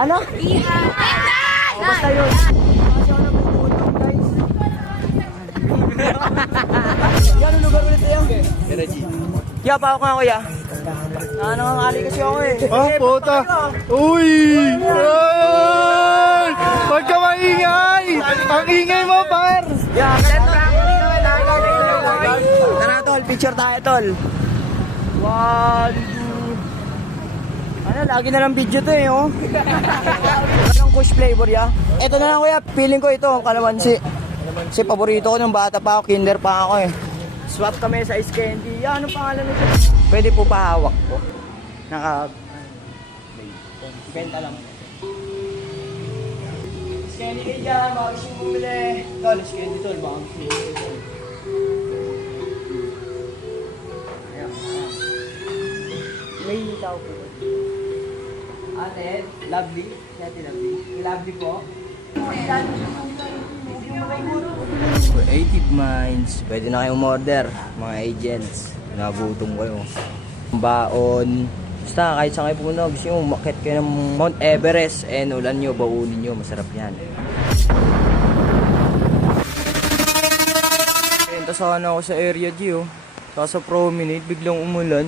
Ano? O, basta yun. Kasi ako nagugutom, guys. Yan, ang lugar ulit yun. Kaya pa ako nga, kuya. Nangangali kasi ako eh. Oh, puta! Uy! Ay! Huwag ka maingay! Ang ingay mo, par! Yeah, tara tol, picture tayo tol. 1, 2. Ano, lagi na lang video to eh, oh. Anong kush flavor ya? Ito na lang kuya, feeling ko ito, kalamansi. Kasi paborito ko nung bata pa ako, kinder pa ako eh. Swap kami sa ice candy. Yan, anong pangalan nito? Pwede po pahawak po. Benta lang. Ice candy kayo dyan, baka gusto yung bumili. Tol, ice candy tol, baka gusto yung bumili tol. Ayan. May tao po. Ate, lovely. Si ate lovely. Lovely po. Creative Minds. Pwede na kayong order, mga agents. Nagutom kayo. Baon. Basta kahit saan kayo puno, gusto nyo umakyat kayo ng Mount Everest. Ulan nyo, baunin nyo. Masarap yan. Punta sana ako sa area G, oh. Sa promenade, biglang umulan.